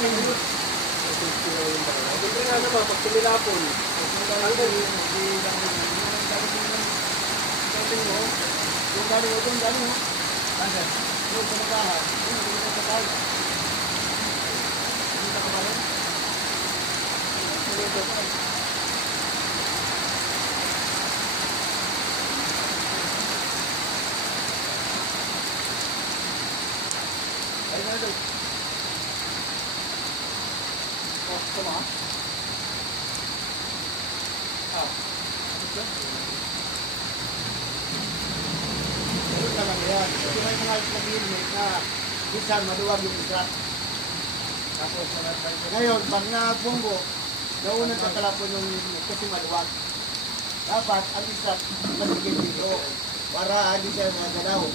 Hindi nga naman, pag tumilapon. Ay, na daw. Oh, sama. Ganun talaga yan. Kasi may mga nag-helmet na minsan maluwag yung israt. Tapos ngayon, pag nabunggo, naunang tatalapon yung helmet kasi maluwag. Dapat ang israt masigil dito para hindi siya nagalaw.